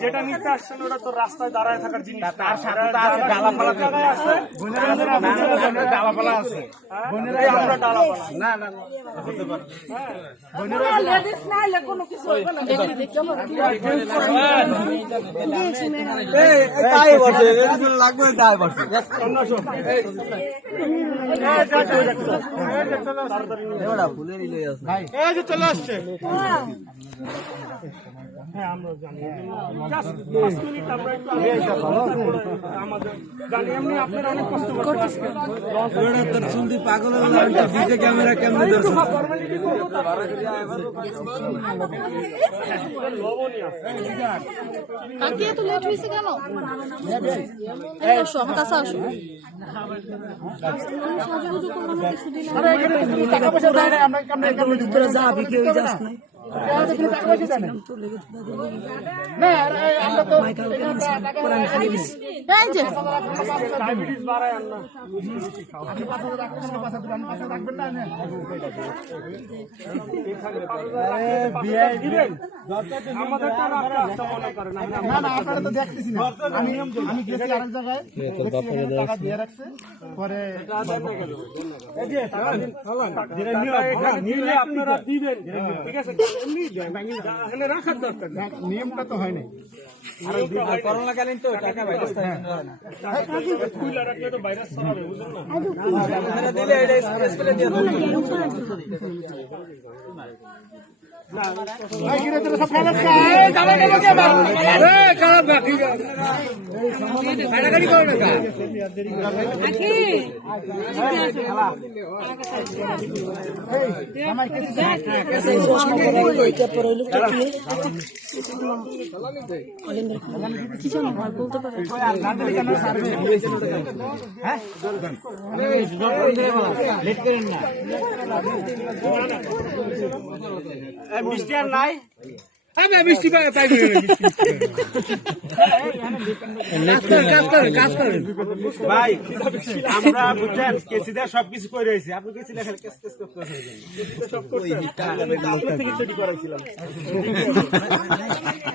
যেটা নিতে আসছেন ওটা তো রাস্তায় দাঁড়ায় থাকার জিনিস তার সাথে ডালাপালা আছে ডালাপালা আছে এই আমরা ডালাপালা না না না, হতে পারে লেডিস না হলে কোনো কিছু হবে না এই যা, যা, ওই দেখো। এই যে চলে আসছে। হ্যাঁ, আমরা জানি। Just পাঁচ মিনিট আমরা একটু আগে যাব। আমাদের জানি এমনি আপনারা অনেক কষ্ট করতেছেন। একটু formality করব তারপরে। লবণই কাকি এত লেট হয়েছে কেন আসো আমার কাছে আসো সাজুগুজু করলাম না কিছু দিলাম এই যে ডায়াবেটিস বাড়ায় আর না। দিবেন? আমাদেরটা আপনারটা মনে করেন, আমরা- টাকা এখানে দিলে আপনারা দিবেন। ঠিক আছে? নিয়মটা তো হয় নাই। করোনাকালীন তো টাকা ভাইরাস খুলে রাখলে তো ভাইরাস ছড়াবে বুঝলেন না এই মিষ্টি আর নাই ভাই আমরা বুঝছেন কেসিদের সবকিছু করে রয়েছি আপনি কেসি লেখেন কেস কেস করতে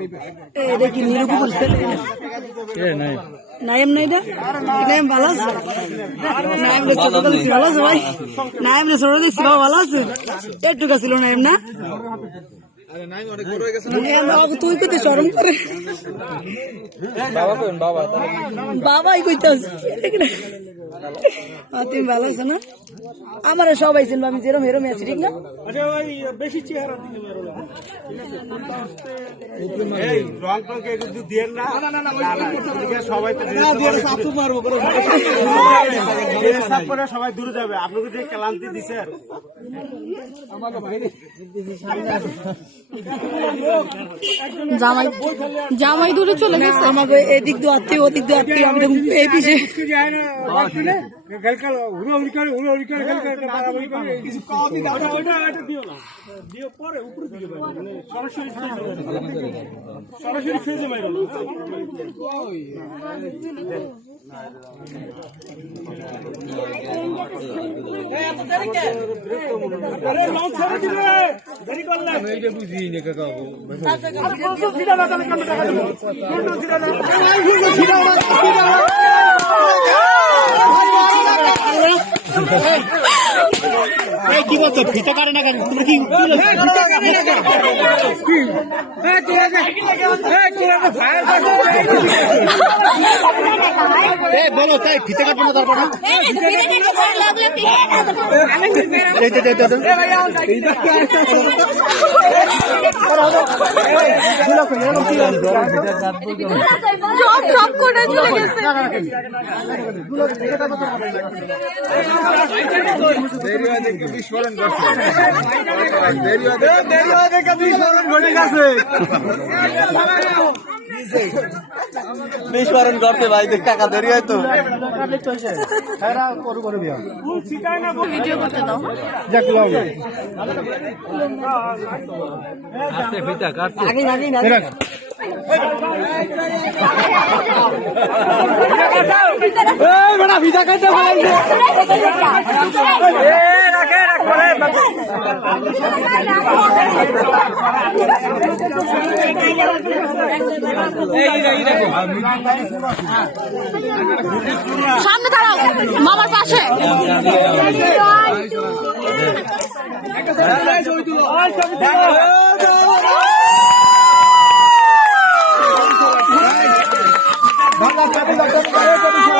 কেসিটা কাটবে যাবে একসাথে নাইম নাই। নাইম ভালো আছে? নাইম রে ছোট দেখছি ভালো আছে ভাই? নাইম রে ছোট দেখছি বাবা ভালো আছে? একটু ছিল নাইম না? বাবা তুই কইতে শরম করে। বাবাই কইতাস তুমি ভালো আছো না? আমার সবাই চিনবো আমি যেরম এরম আছি ঠিক না? বেশি চেহারা দিলে মেরো না। এই রং টং কে কিন্তু দিয়ে না। না না না সবাই তো সাপ করে সবাই দূরে যাবে। আপনাকে যে ক্লান্তি দিছে আর। জামাই জামাই দূরে চলে গেছে। আমাকে এদিক দিয়ে আত্মীয় ওদিক দিয়ে আত্মীয় আমি এই পিছিয়ে দিও পরে উপরে দিকে মানে সরাসরি সরাসরি ফেজে মাইরো আরে লং ছেড়ে দিলে দেরি করলে। এইটা বুঝি নে কাকা আর বলছো না তাহলে কেমন টাকা দেবো বলছো সিধা না এই বলছো সিধা না সিধা না এই কি বলছো? ফিতে কাটে না কেন? কি বলো তাই ফিতা কাটবে না তারপর করে চলে গেছে বিস্ফোরণ করতে ভাই দেখ টাকা দেরি হয় তো। ভিডিও করতে দাও। হ্যাঁ? সামনে দাঁড়াও মামার পাশে। লাগবে